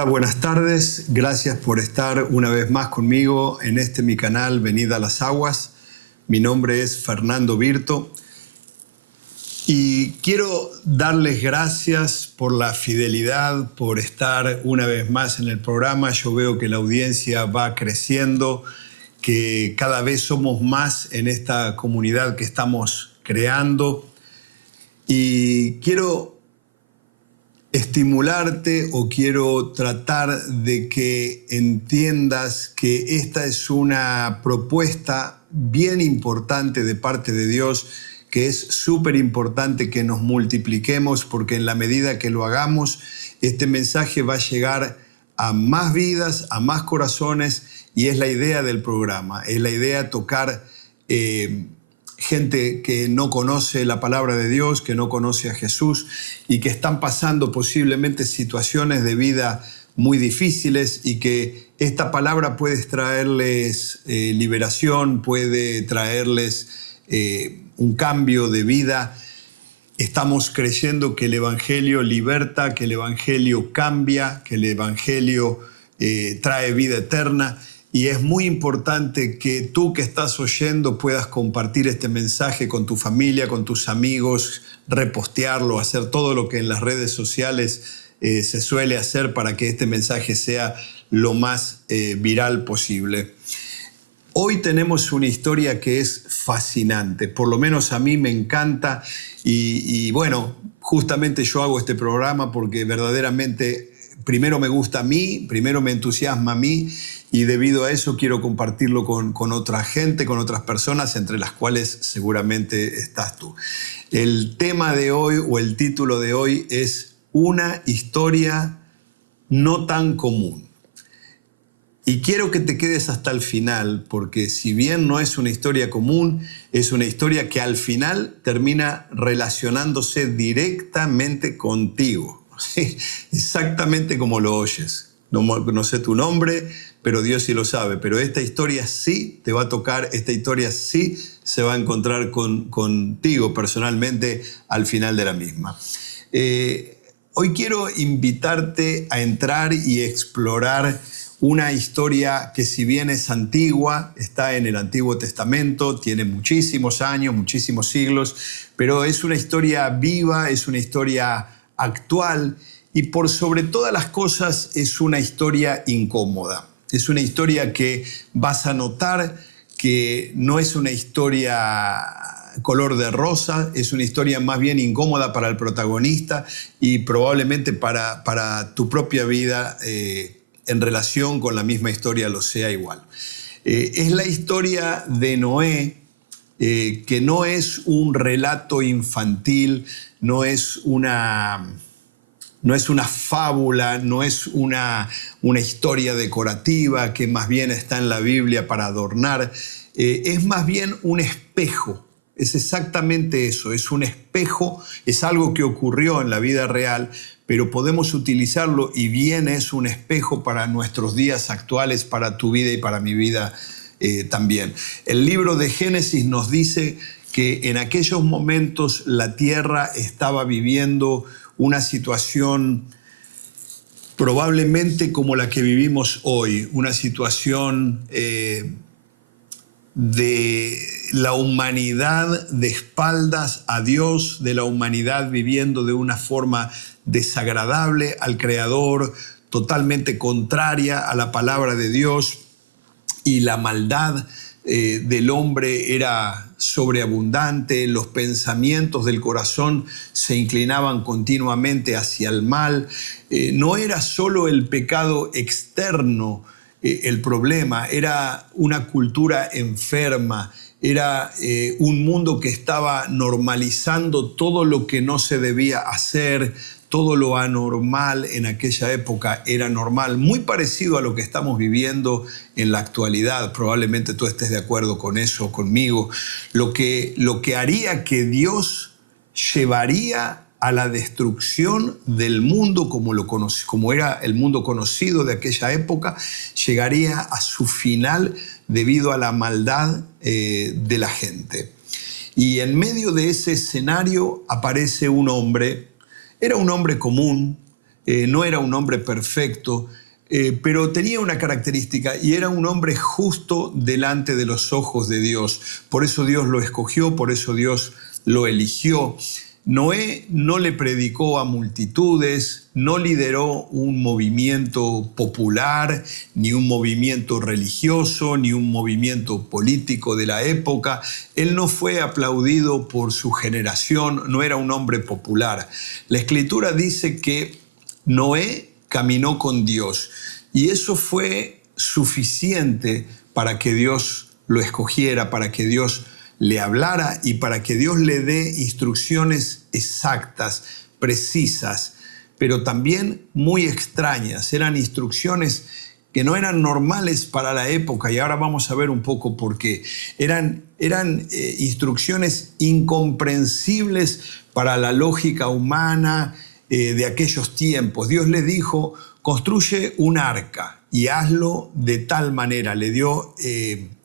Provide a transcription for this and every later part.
Hola, buenas tardes. Gracias por estar una vez más conmigo en mi canal Venid a las Aguas. Mi nombre es Fernando Virto y quiero darles gracias por la fidelidad, por estar una vez más en el programa. Yo veo que la audiencia va creciendo, que cada vez somos más en esta comunidad que estamos creando. Y quiero estimularte o quiero tratar de que entiendas que esta es una propuesta bien importante de parte de Dios, que es súper importante que nos multipliquemos, porque en la medida que lo hagamos, este mensaje va a llegar a más vidas, a más corazones, y es la idea del programa, es la idea tocar gente que no conoce la palabra de Dios, que no conoce a Jesús y que están pasando posiblemente situaciones de vida muy difíciles, y que esta palabra puede traerles liberación, puede traerles un cambio de vida. Estamos creyendo que el Evangelio liberta, que el Evangelio cambia, que el Evangelio trae vida eterna. Y es muy importante que tú que estás oyendo puedas compartir este mensaje con tu familia, con tus amigos, repostearlo, hacer todo lo que en las redes sociales se suele hacer para que este mensaje sea lo más viral posible. Hoy tenemos una historia que es fascinante, por lo menos a mí me encanta y bueno, justamente yo hago este programa porque verdaderamente primero me gusta a mí, primero me entusiasma a mí, y debido a eso quiero compartirlo con otra gente, con otras personas, entre las cuales seguramente estás tú. El tema de hoy, o el título de hoy, es Una historia no tan común. Y quiero que te quedes hasta el final, porque si bien no es una historia común, es una historia que al final termina relacionándose directamente contigo. ¿Sí? Exactamente como lo oyes. No sé tu nombre, pero Dios sí lo sabe. Pero esta historia sí te va a tocar, esta historia sí se va a encontrar contigo personalmente al final de la misma. Hoy quiero invitarte a entrar y explorar una historia que, si bien es antigua, está en el Antiguo Testamento, tiene muchísimos años, muchísimos siglos, pero es una historia viva, es una historia actual y por sobre todas las cosas es una historia incómoda. Es una historia que vas a notar que no es una historia color de rosa, es una historia más bien incómoda para el protagonista y probablemente para tu propia vida en relación con la misma historia lo sea igual. Es la historia de Noé, que no es un relato infantil, no es una fábula, no es una historia decorativa que más bien está en la Biblia para adornar. Es más bien un espejo. Es exactamente eso, es un espejo, es algo que ocurrió en la vida real, pero podemos utilizarlo y bien es un espejo para nuestros días actuales, para tu vida y para mi vida también. El libro de Génesis nos dice que en aquellos momentos la tierra estaba viviendo una situación probablemente como la que vivimos hoy, una situación de la humanidad de espaldas a Dios, de la humanidad viviendo de una forma desagradable al Creador, totalmente contraria a la palabra de Dios, y la maldad del hombre era sobreabundante, los pensamientos del corazón se inclinaban continuamente hacia el mal. No era solo el pecado externo el problema, era una cultura enferma, era un mundo que estaba normalizando todo lo que no se debía hacer, todo lo anormal en aquella época era normal, muy parecido a lo que estamos viviendo en la actualidad. Probablemente tú estés de acuerdo con eso, conmigo. Lo que haría que Dios llevaría a la destrucción del mundo como era el mundo conocido de aquella época, llegaría a su final debido a la maldad de la gente. Y en medio de ese escenario aparece un hombre. Era un hombre común, no era un hombre perfecto, pero tenía una característica y era un hombre justo delante de los ojos de Dios. Por eso Dios lo escogió, por eso Dios lo eligió. Noé no le predicó a multitudes, no lideró un movimiento popular, ni un movimiento religioso, ni un movimiento político de la época. Él no fue aplaudido por su generación, no era un hombre popular. La Escritura dice que Noé caminó con Dios y eso fue suficiente para que Dios lo escogiera, para que Dios le hablara y para que Dios le dé instrucciones exactas, precisas, pero también muy extrañas. Eran instrucciones que no eran normales para la época y ahora vamos a ver un poco por qué. Eran instrucciones incomprensibles para la lógica humana de aquellos tiempos. Dios le dijo, construye un arca y hazlo de tal manera. Le dio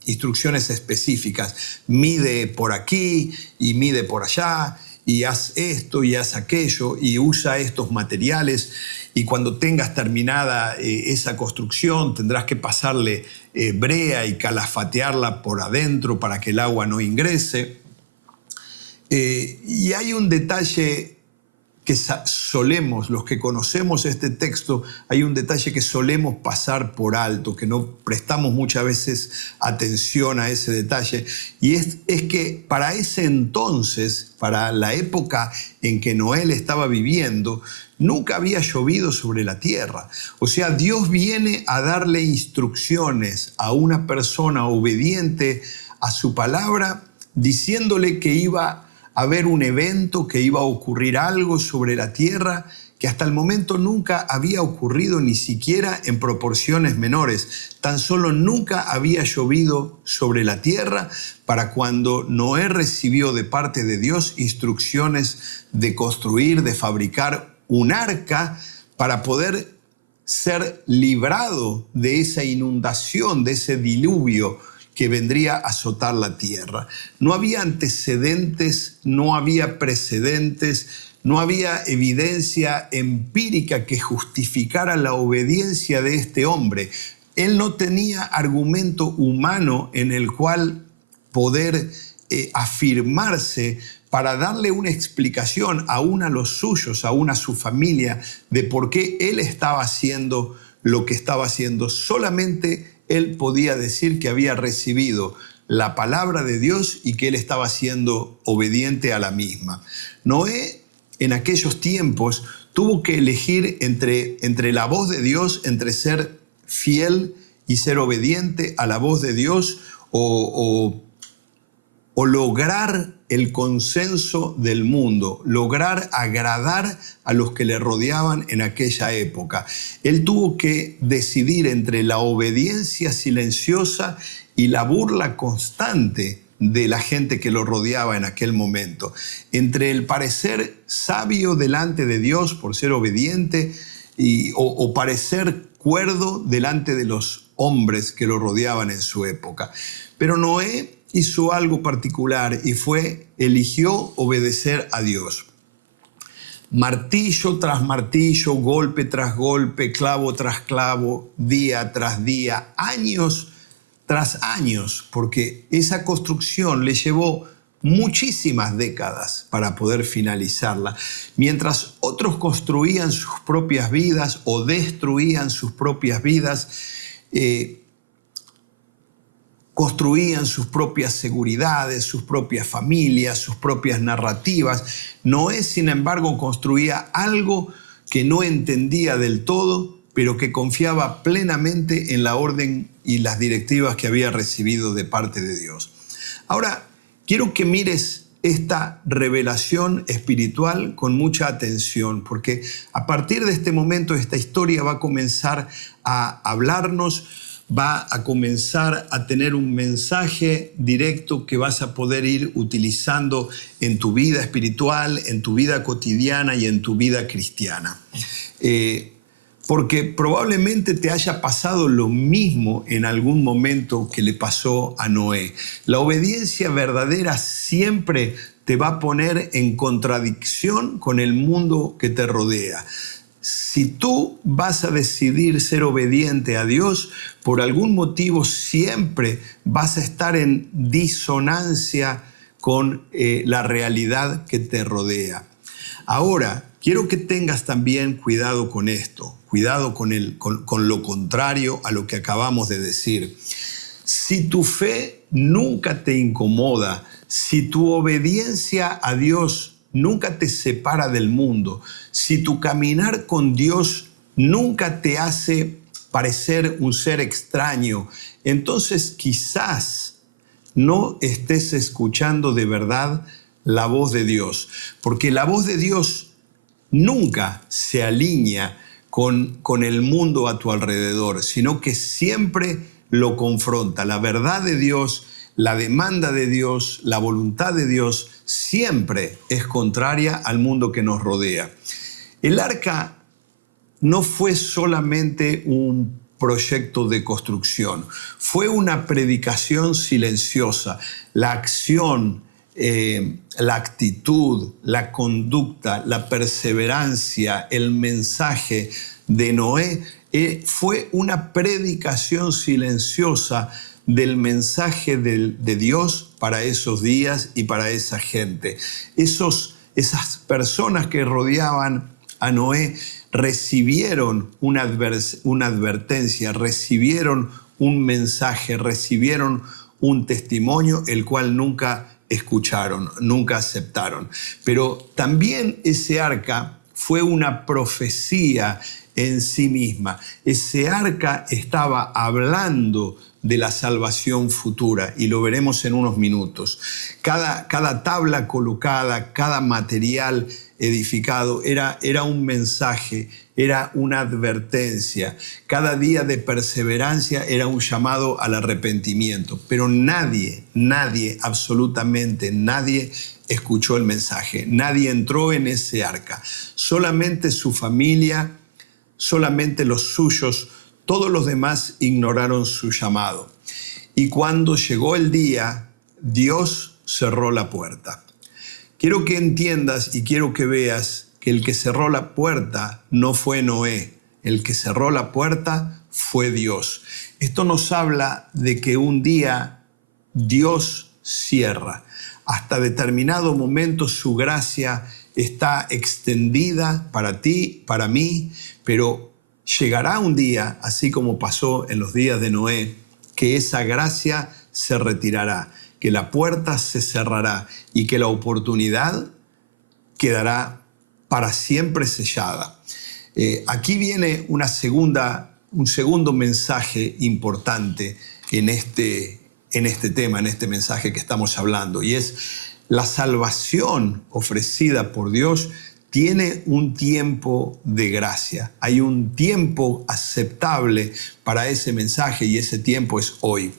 instrucciones específicas. Mide por aquí y mide por allá y haz esto y haz aquello y usa estos materiales. Y cuando tengas terminada esa construcción tendrás que pasarle brea y calafatearla por adentro para que el agua no ingrese. Y hay un detalle que solemos, los que conocemos este texto, hay un detalle que solemos pasar por alto, que no prestamos muchas veces atención a ese detalle, y es que para ese entonces, para la época en que Noé estaba viviendo, nunca había llovido sobre la tierra. O sea, Dios viene a darle instrucciones a una persona obediente a su palabra, diciéndole que iba a haber un evento, que iba a ocurrir algo sobre la tierra que hasta el momento nunca había ocurrido, ni siquiera en proporciones menores. Tan solo nunca había llovido sobre la tierra para cuando Noé recibió de parte de Dios instrucciones de construir, de fabricar un arca para poder ser librado de esa inundación, de ese diluvio que vendría a azotar la tierra. No había antecedentes, no había precedentes, no había evidencia empírica que justificara la obediencia de este hombre. Él no tenía argumento humano en el cual poder afirmarse para darle una explicación aún a los suyos, aún a su familia, de por qué él estaba haciendo lo que estaba haciendo. Solamente él podía decir que había recibido la palabra de Dios y que él estaba siendo obediente a la misma. Noé, en aquellos tiempos, tuvo que elegir entre la voz de Dios, entre ser fiel y ser obediente a la voz de Dios o lograr el consenso del mundo, lograr agradar a los que le rodeaban en aquella época. Él tuvo que decidir entre la obediencia silenciosa y la burla constante de la gente que lo rodeaba en aquel momento, entre el parecer sabio delante de Dios por ser obediente o parecer cuerdo delante de los hombres que lo rodeaban en su época. Pero Noé hizo algo particular y eligió obedecer a Dios. Martillo tras martillo, golpe tras golpe, clavo tras clavo, día tras día, años tras años, porque esa construcción le llevó muchísimas décadas para poder finalizarla. Mientras otros construían sus propias vidas o destruían sus propias vidas, construían sus propias seguridades, sus propias familias, sus propias narrativas. Noé, sin embargo, construía algo que no entendía del todo, pero que confiaba plenamente en la orden y las directivas que había recibido de parte de Dios. Ahora, quiero que mires esta revelación espiritual con mucha atención, porque a partir de este momento esta historia va a comenzar a hablarnos, va a comenzar a tener un mensaje directo que vas a poder ir utilizando en tu vida espiritual, en tu vida cotidiana y en tu vida cristiana. Porque probablemente te haya pasado lo mismo en algún momento que le pasó a Noé. La obediencia verdadera siempre te va a poner en contradicción con el mundo que te rodea. Si tú vas a decidir ser obediente a Dios, por algún motivo siempre vas a estar en disonancia con la realidad que te rodea. Ahora, quiero que tengas también cuidado con esto, cuidado con lo contrario a lo que acabamos de decir. Si tu fe nunca te incomoda, si tu obediencia a Dios nunca te separa del mundo, si tu caminar con Dios nunca te hace parecer un ser extraño, entonces quizás no estés escuchando de verdad la voz de Dios, porque la voz de Dios nunca se alinea con el mundo a tu alrededor, sino que siempre lo confronta. La verdad de Dios, la demanda de Dios, la voluntad de Dios siempre es contraria al mundo que nos rodea. El arca no fue solamente un proyecto de construcción, fue una predicación silenciosa. La acción, la actitud, la conducta, la perseverancia, el mensaje de Noé fue una predicación silenciosa del mensaje de Dios para esos días y para esa gente. Esas personas que rodeaban a Noé recibieron una advertencia, recibieron un mensaje, recibieron un testimonio, el cual nunca escucharon, nunca aceptaron. Pero también ese arca fue una profecía en sí misma. Ese arca estaba hablando de la salvación futura y lo veremos en unos minutos. Cada tabla colocada, cada material edificado era un mensaje, era una advertencia. Cada día de perseverancia era un llamado al arrepentimiento. Pero nadie, absolutamente nadie escuchó el mensaje. Nadie entró en ese arca. Solamente su familia, solamente los suyos, todos los demás ignoraron su llamado. Y cuando llegó el día, Dios cerró la puerta. Quiero que entiendas y quiero que veas que el que cerró la puerta no fue Noé. El que cerró la puerta fue Dios. Esto nos habla de que un día Dios cierra. Hasta determinado momento su gracia está extendida para ti, para mí, pero llegará un día, así como pasó en los días de Noé, que esa gracia se retirará, que la puerta se cerrará y que la oportunidad quedará para siempre sellada. Aquí viene un segundo mensaje importante en este tema, en este mensaje que estamos hablando, y es la salvación ofrecida por Dios tiene un tiempo de gracia. Hay un tiempo aceptable para ese mensaje y ese tiempo es hoy.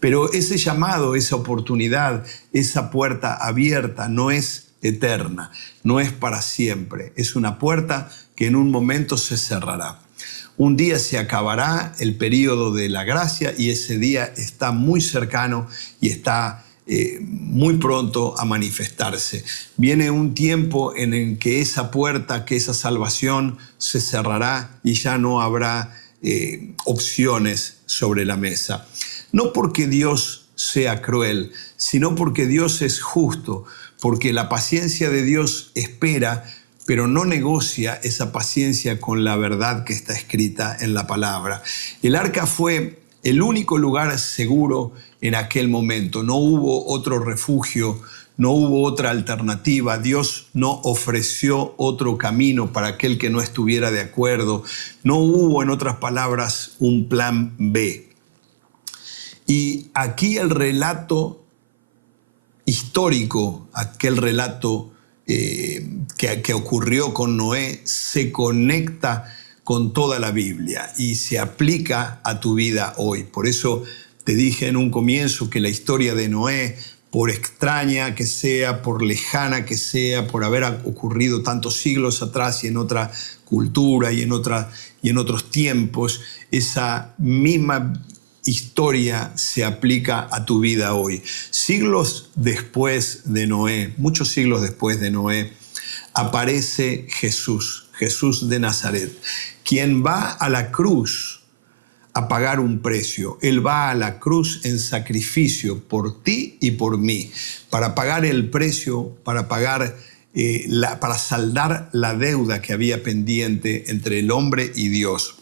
Pero ese llamado, esa oportunidad, esa puerta abierta no es eterna, no es para siempre. Es una puerta que en un momento se cerrará. Un día se acabará el periodo de la gracia y ese día está muy cercano y está muy pronto a manifestarse. Viene un tiempo en el que esa puerta, que esa salvación se cerrará y ya no habrá opciones sobre la mesa. No porque Dios sea cruel, sino porque Dios es justo, porque la paciencia de Dios espera, pero no negocia esa paciencia con la verdad que está escrita en la palabra. El arca fue el único lugar seguro en aquel momento. No hubo otro refugio, no hubo otra alternativa. Dios no ofreció otro camino para aquel que no estuviera de acuerdo. No hubo, en otras palabras, un plan B. Y aquí el relato histórico, aquel relato que ocurrió con Noé, se conecta con toda la Biblia y se aplica a tu vida hoy. Por eso te dije en un comienzo que la historia de Noé, por extraña que sea, por lejana que sea, por haber ocurrido tantos siglos atrás y en otra cultura y en otros tiempos, esa misma historia se aplica a tu vida hoy. Siglos después de Noé, muchos siglos después de Noé, aparece Jesús. Jesús de Nazaret, quien va a la cruz a pagar un precio. Él va a la cruz en sacrificio por ti y por mí, para pagar el precio, para pagar, para saldar la deuda que había pendiente entre el hombre y Dios.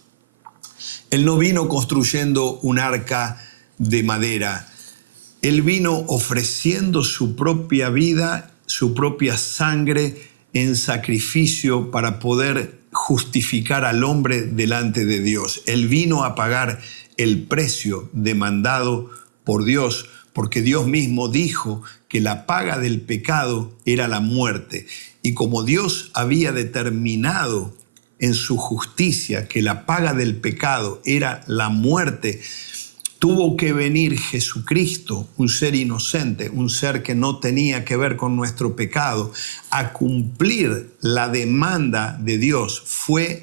Él no vino construyendo un arca de madera. Él vino ofreciendo su propia vida, su propia sangre en sacrificio para poder justificar al hombre delante de Dios. Él vino a pagar el precio demandado por Dios, porque Dios mismo dijo que la paga del pecado era la muerte. Y como Dios había determinado en su justicia que la paga del pecado era la muerte, tuvo que venir Jesucristo, un ser inocente, un ser que no tenía que ver con nuestro pecado, a cumplir la demanda de Dios. Fue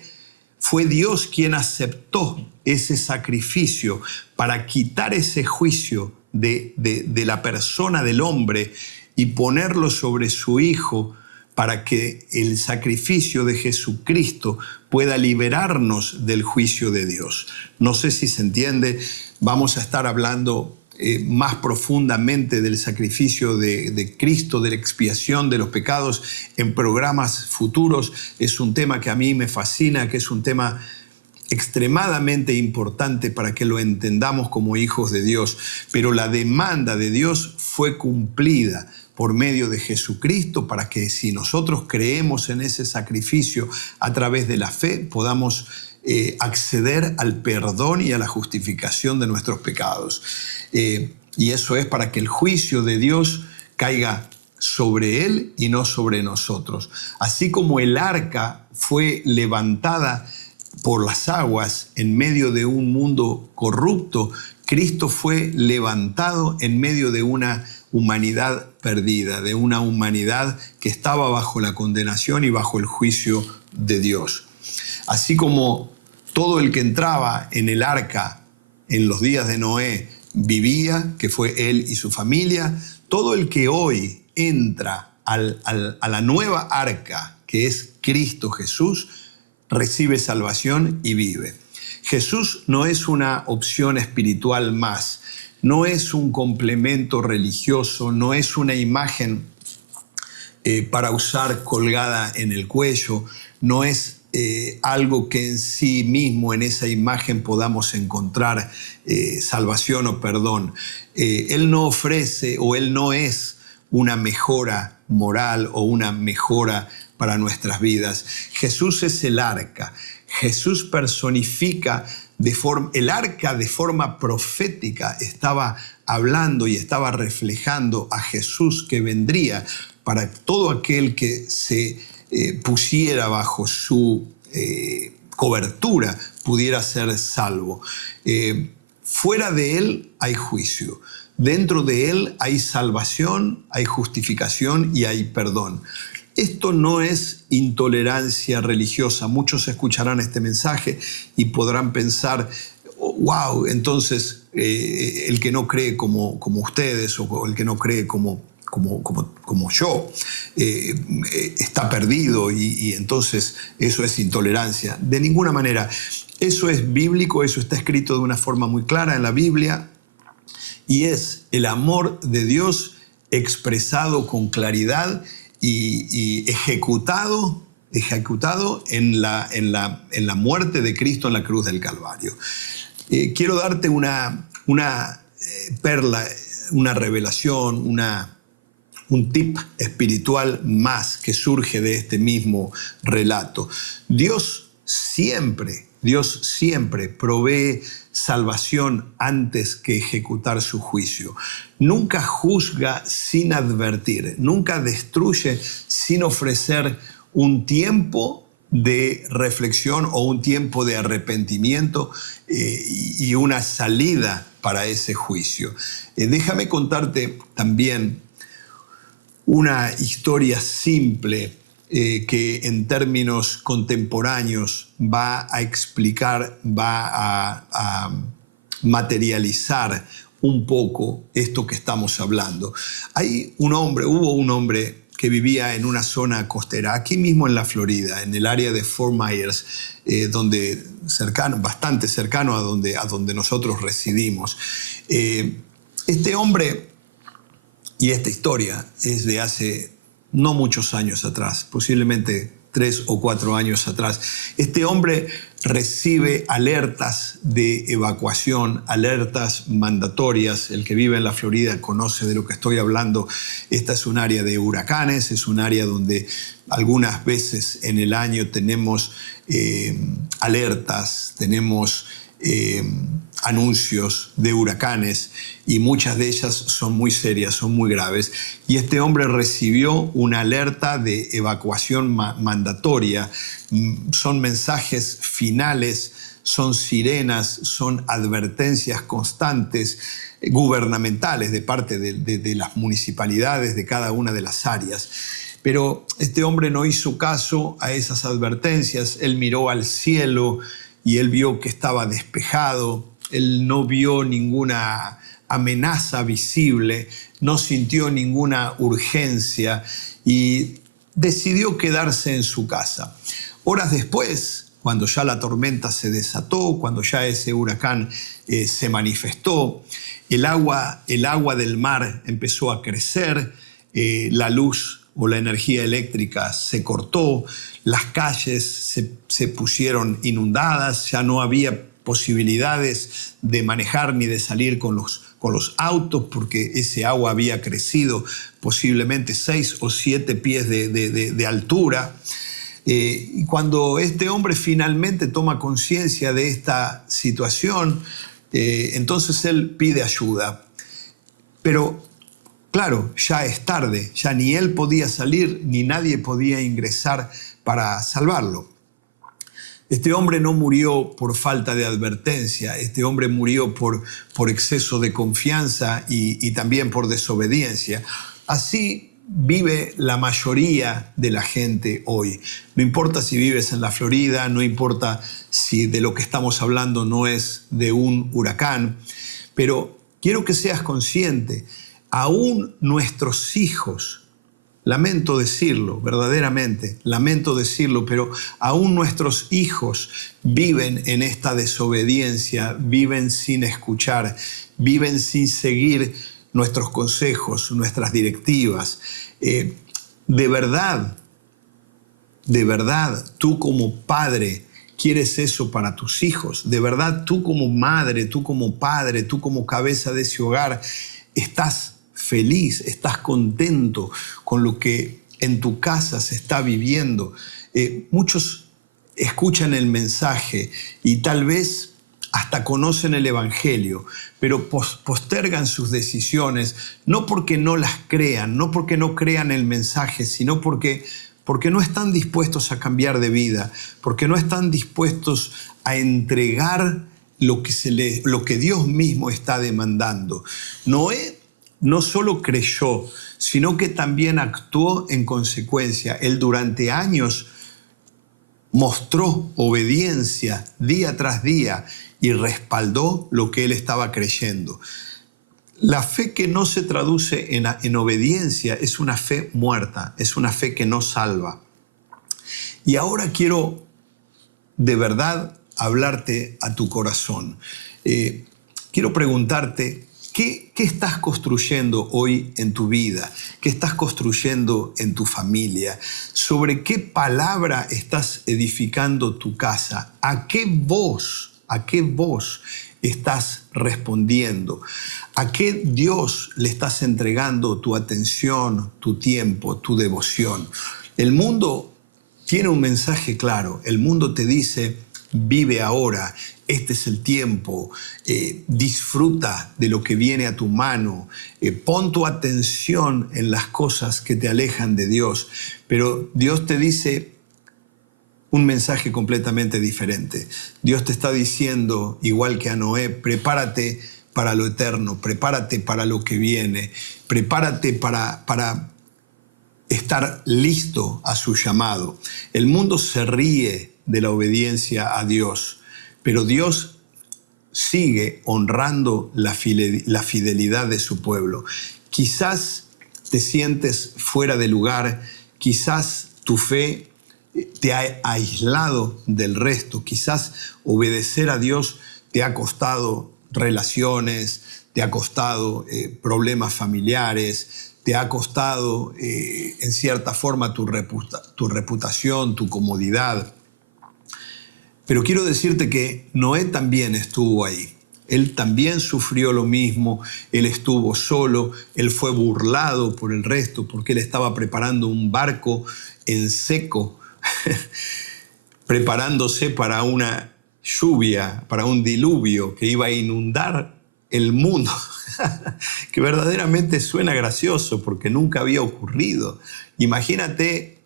Dios quien aceptó ese sacrificio para quitar ese juicio de la persona del hombre y ponerlo sobre su Hijo, para que el sacrificio de Jesucristo pueda liberarnos del juicio de Dios. No sé si se entiende. Vamos a estar hablando más profundamente del sacrificio de Cristo, de la expiación de los pecados en programas futuros. Es un tema que a mí me fascina, que es un tema extremadamente importante para que lo entendamos como hijos de Dios. Pero la demanda de Dios fue cumplida por medio de Jesucristo, para que si nosotros creemos en ese sacrificio a través de la fe, podamos acceder al perdón y a la justificación de nuestros pecados. Y eso es para que el juicio de Dios caiga sobre Él y no sobre nosotros. Así como el arca fue levantada por las aguas en medio de un mundo corrupto, Cristo fue levantado en medio de una humanidad perdida, de una humanidad que estaba bajo la condenación y bajo el juicio de Dios. Así como todo el que entraba en el arca en los días de Noé vivía, que fue él y su familia, todo el que hoy entra a la nueva arca, que es Cristo Jesús, recibe salvación y vive. Jesús no es una opción espiritual más, no es un complemento religioso, no es una imagen para usar colgada en el cuello, no es algo que en sí mismo, en esa imagen, podamos encontrar salvación o perdón. Él no ofrece, o Él no es una mejora moral o una mejora para nuestras vidas. Jesús es el arca. Jesús personifica el arca de forma profética, estaba hablando y estaba reflejando a Jesús que vendría para todo aquel que se pusiera bajo su cobertura, pudiera ser salvo. Fuera de Él hay juicio. Dentro de Él hay salvación, hay justificación y hay perdón. Esto no es intolerancia religiosa. Muchos escucharán este mensaje y podrán pensar, wow, entonces el que no cree como ustedes, o el que no cree como yo, está perdido y entonces eso es intolerancia. De ninguna manera. Eso es bíblico, eso está escrito de una forma muy clara en la Biblia, y es el amor de Dios expresado con claridad y ejecutado en la muerte de Cristo en la cruz del Calvario. Quiero darte una perla, una revelación, un tip espiritual más que surge de este mismo relato. Dios siempre provee salvación antes que ejecutar su juicio. Nunca juzga sin advertir, nunca destruye sin ofrecer un tiempo de reflexión o un tiempo de arrepentimiento y una salida para ese juicio. Déjame contarte también una historia simple que en términos contemporáneos va a explicar, va a materializar un poco esto que estamos hablando. Hubo un hombre que vivía en una zona costera, aquí mismo en la Florida, en el área de Fort Myers, bastante cercano a donde nosotros residimos. Este hombre y esta historia es de hace no muchos años atrás, posiblemente 3 o 4 años atrás. Este hombre recibe alertas de evacuación, alertas mandatorias. El que vive en la Florida conoce de lo que estoy hablando. Esta es un área de huracanes, es un área donde algunas veces en el año tenemos alertas, tenemos anuncios de huracanes, y muchas de ellas son muy serias, son muy graves. Y este hombre recibió una alerta de evacuación mandatoria. Son mensajes finales, son sirenas, son advertencias constantes gubernamentales de parte de las municipalidades de cada una de las áreas. Pero este hombre no hizo caso a esas advertencias. Él miró al cielo y él vio que estaba despejado. Él no vio ninguna amenaza visible, no sintió ninguna urgencia y decidió quedarse en su casa. Horas después, cuando ya la tormenta se desató, cuando ya ese huracán se manifestó, el agua del mar empezó a crecer, la luz o la energía eléctrica se cortó, las calles se pusieron inundadas, ya no había posibilidades de manejar ni de salir con los autos, porque ese agua había crecido posiblemente 6 o 7 pies de altura. Y cuando este hombre finalmente toma conciencia de esta situación, entonces él pide ayuda. Pero claro, ya es tarde, ya ni él podía salir, ni nadie podía ingresar para salvarlo. Este hombre no murió por falta de advertencia, este hombre murió por exceso de confianza y también por desobediencia. Así vive la mayoría de la gente hoy. No importa si vives en la Florida, no importa si de lo que estamos hablando no es de un huracán, pero quiero que seas consciente, aún nuestros hijos, lamento decirlo, verdaderamente, lamento decirlo, pero aún nuestros hijos viven en esta desobediencia, viven sin escuchar, viven sin seguir nuestros consejos, nuestras directivas. De verdad, tú como padre quieres eso para tus hijos. De verdad, tú como madre, tú como padre, tú como cabeza de ese hogar, estás feliz, estás contento con lo que en tu casa se está viviendo. Muchos escuchan el mensaje y tal vez hasta conocen el Evangelio, pero postergan sus decisiones, no porque no las crean, no porque no crean el mensaje, sino porque no están dispuestos a cambiar de vida, porque no están dispuestos a entregar lo que Dios mismo está demandando. Noé no solo creyó, sino que también actuó en consecuencia. Él durante años mostró obediencia día tras día y respaldó lo que él estaba creyendo. La fe que no se traduce en obediencia es una fe muerta, es una fe que no salva. Y ahora quiero de verdad hablarte a tu corazón. Quiero preguntarte, ¿qué estás construyendo hoy en tu vida? ¿Qué estás construyendo en tu familia? ¿Sobre qué palabra estás edificando tu casa? ¿A qué voz estás respondiendo? ¿A qué Dios le estás entregando tu atención, tu tiempo, tu devoción? El mundo tiene un mensaje claro. El mundo te dice, vive ahora, este es el tiempo, disfruta de lo que viene a tu mano, pon tu atención en las cosas que te alejan de Dios. Pero Dios te dice un mensaje completamente diferente. Dios te está diciendo, igual que a Noé, prepárate para lo eterno, prepárate para lo que viene, prepárate para estar listo a su llamado. El mundo se ríe de la obediencia a Dios, pero Dios sigue honrando la fidelidad de su pueblo. Quizás te sientes fuera de lugar, quizás tu fe te ha aislado del resto, quizás obedecer a Dios te ha costado relaciones, te ha costado problemas familiares, te ha costado en cierta forma tu reputación, tu comodidad. Pero quiero decirte que Noé también estuvo ahí. Él también sufrió lo mismo, él estuvo solo, él fue burlado por el resto porque él estaba preparando un barco en seco, preparándose para una lluvia, para un diluvio que iba a inundar el mundo, que verdaderamente suena gracioso porque nunca había ocurrido. Imagínate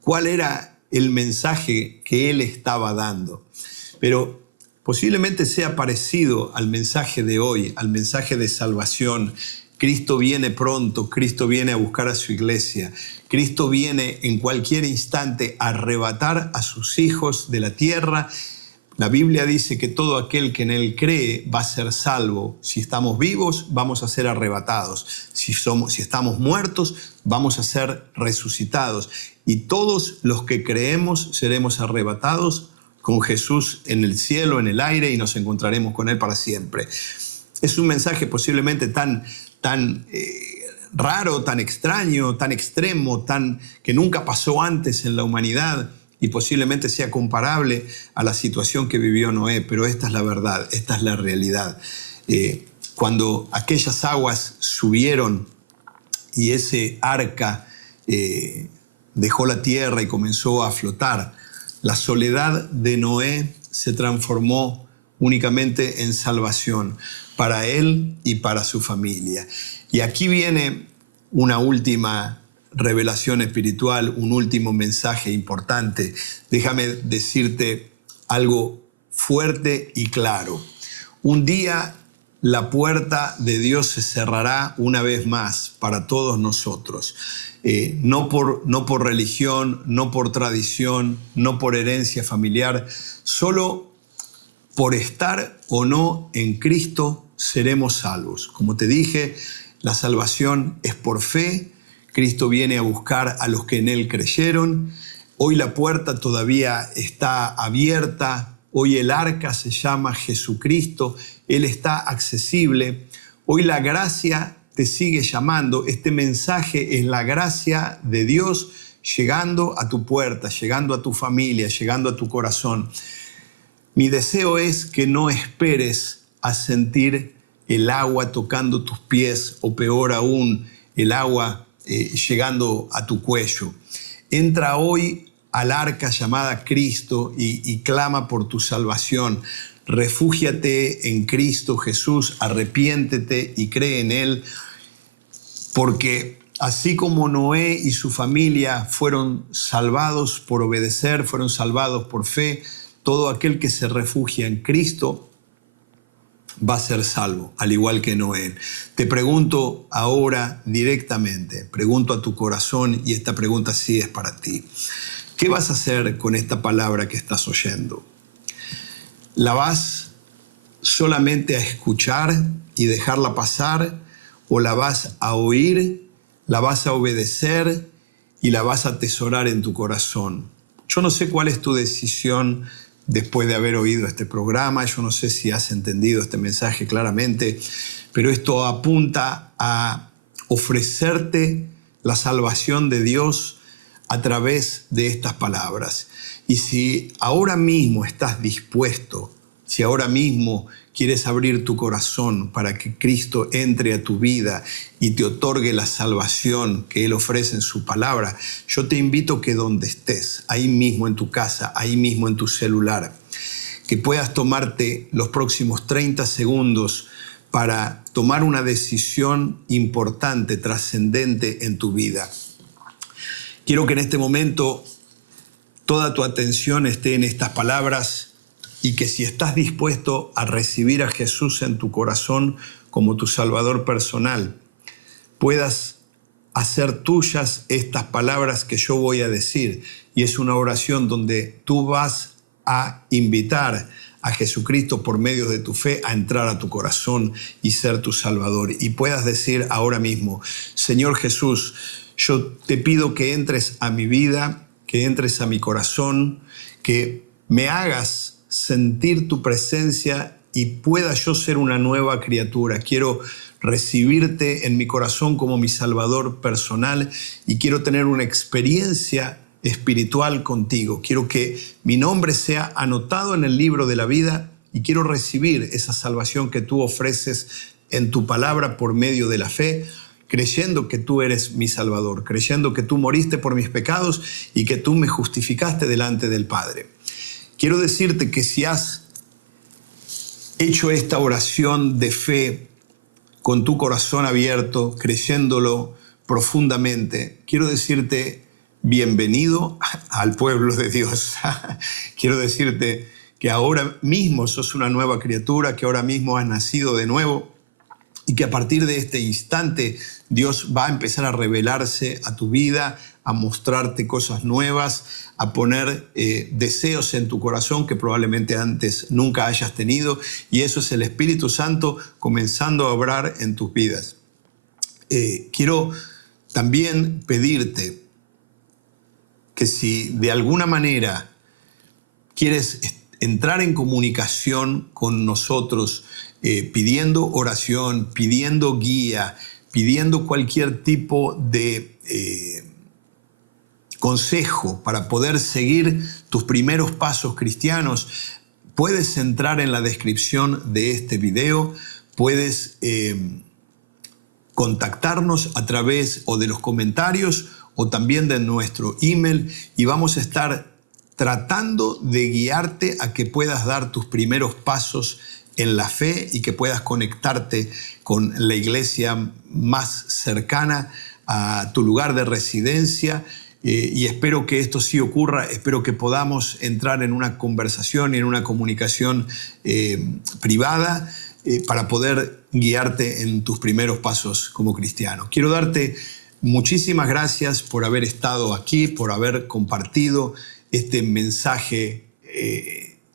cuál era el mensaje que él estaba dando. Pero posiblemente sea parecido al mensaje de hoy, al mensaje de salvación. Cristo viene pronto, Cristo viene a buscar a su iglesia. Cristo viene en cualquier instante a arrebatar a sus hijos de la tierra. La Biblia dice que todo aquel que en Él cree va a ser salvo. Si estamos vivos, vamos a ser arrebatados. Si estamos muertos, vamos a ser resucitados. Y todos los que creemos seremos arrebatados con Jesús en el cielo, en el aire, y nos encontraremos con Él para siempre. Es un mensaje posiblemente tan raro, tan extraño, tan extremo, que nunca pasó antes en la humanidad y posiblemente sea comparable a la situación que vivió Noé, pero esta es la verdad, esta es la realidad. Cuando aquellas aguas subieron y ese arca dejó la tierra y comenzó a flotar, la soledad de Noé se transformó únicamente en salvación para él y para su familia. Y aquí viene una última revelación espiritual, un último mensaje importante. Déjame decirte algo fuerte y claro. Un día la puerta de Dios se cerrará una vez más para todos nosotros. No por religión, no por tradición, no por herencia familiar, solo por estar o no en Cristo seremos salvos. Como te dije, la salvación es por fe. Cristo viene a buscar a los que en Él creyeron. Hoy la puerta todavía está abierta. Hoy el arca se llama Jesucristo. Él está accesible. Hoy la gracia te sigue llamando. Este mensaje es la gracia de Dios llegando a tu puerta, llegando a tu familia, llegando a tu corazón. Mi deseo es que no esperes a sentir el agua tocando tus pies o peor aún, el agua llegando a tu cuello. Entra hoy al arca llamada Cristo y clama por tu salvación. Refúgiate en Cristo Jesús, arrepiéntete y cree en Él, porque así como Noé y su familia fueron salvados por obedecer, fueron salvados por fe, todo aquel que se refugia en Cristo va a ser salvo, al igual que Noé. Te pregunto ahora directamente, pregunto a tu corazón, y esta pregunta sí es para ti. ¿Qué vas a hacer con esta palabra que estás oyendo? ¿La vas solamente a escuchar y dejarla pasar? ¿O la vas a oír, la vas a obedecer y la vas a atesorar en tu corazón? Yo no sé cuál es tu decisión después de haber oído este programa. Yo no sé si has entendido este mensaje claramente, pero esto apunta a ofrecerte la salvación de Dios a través de estas palabras. Y si ahora mismo estás dispuesto, si ahora mismo quieres abrir tu corazón para que Cristo entre a tu vida y te otorgue la salvación que Él ofrece en su palabra, yo te invito que donde estés, ahí mismo en tu casa, ahí mismo en tu celular, que puedas tomarte los próximos 30 segundos para tomar una decisión importante, trascendente en tu vida. Quiero que en este momento toda tu atención esté en estas palabras y que si estás dispuesto a recibir a Jesús en tu corazón como tu Salvador personal, puedas hacer tuyas estas palabras que yo voy a decir. Y es una oración donde tú vas a invitar a Jesucristo por medio de tu fe a entrar a tu corazón y ser tu Salvador. Y puedas decir ahora mismo: Señor Jesús, yo te pido que entres a mi vida, que entres a mi corazón, que me hagas sentir tu presencia y pueda yo ser una nueva criatura. Quiero recibirte en mi corazón como mi Salvador personal y quiero tener una experiencia espiritual contigo. Quiero que mi nombre sea anotado en el libro de la vida y quiero recibir esa salvación que tú ofreces en tu palabra por medio de la fe, creyendo que tú eres mi Salvador, creyendo que tú moriste por mis pecados y que tú me justificaste delante del Padre. Quiero decirte que si has hecho esta oración de fe con tu corazón abierto, creyéndolo profundamente, quiero decirte bienvenido al pueblo de Dios. Quiero decirte que ahora mismo sos una nueva criatura, que ahora mismo has nacido de nuevo y que a partir de este instante Dios va a empezar a revelarse a tu vida, a mostrarte cosas nuevas, a poner deseos en tu corazón que probablemente antes nunca hayas tenido, y eso es el Espíritu Santo comenzando a obrar en tus vidas. Quiero también pedirte que si de alguna manera quieres entrar en comunicación con nosotros, pidiendo oración, pidiendo guía, pidiendo cualquier tipo de consejo para poder seguir tus primeros pasos cristianos, puedes entrar en la descripción de este video, puedes contactarnos a través o de los comentarios o también de nuestro email y vamos a estar tratando de guiarte a que puedas dar tus primeros pasos en la fe y que puedas conectarte con la iglesia más cercana a tu lugar de residencia. Y espero que esto sí ocurra, espero que podamos entrar en una conversación y en una comunicación privada para poder guiarte en tus primeros pasos como cristiano. Quiero darte muchísimas gracias por haber estado aquí, por haber compartido este mensaje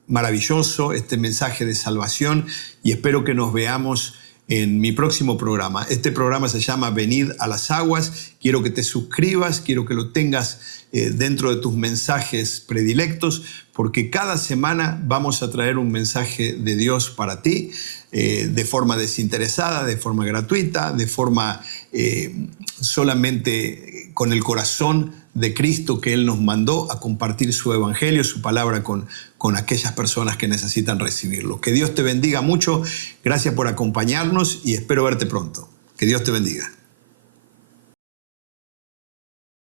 maravilloso, este mensaje de salvación, y espero que nos veamos en mi próximo programa. Este programa se llama Venid a las Aguas. Quiero que te suscribas, quiero que lo tengas dentro de tus mensajes predilectos, porque cada semana vamos a traer un mensaje de Dios para ti, de forma desinteresada, de forma gratuita, de forma solamente con el corazón de Cristo que Él nos mandó a compartir su evangelio, su palabra con aquellas personas que necesitan recibirlo. Que Dios te bendiga mucho. Gracias por acompañarnos y espero verte pronto. Que Dios te bendiga.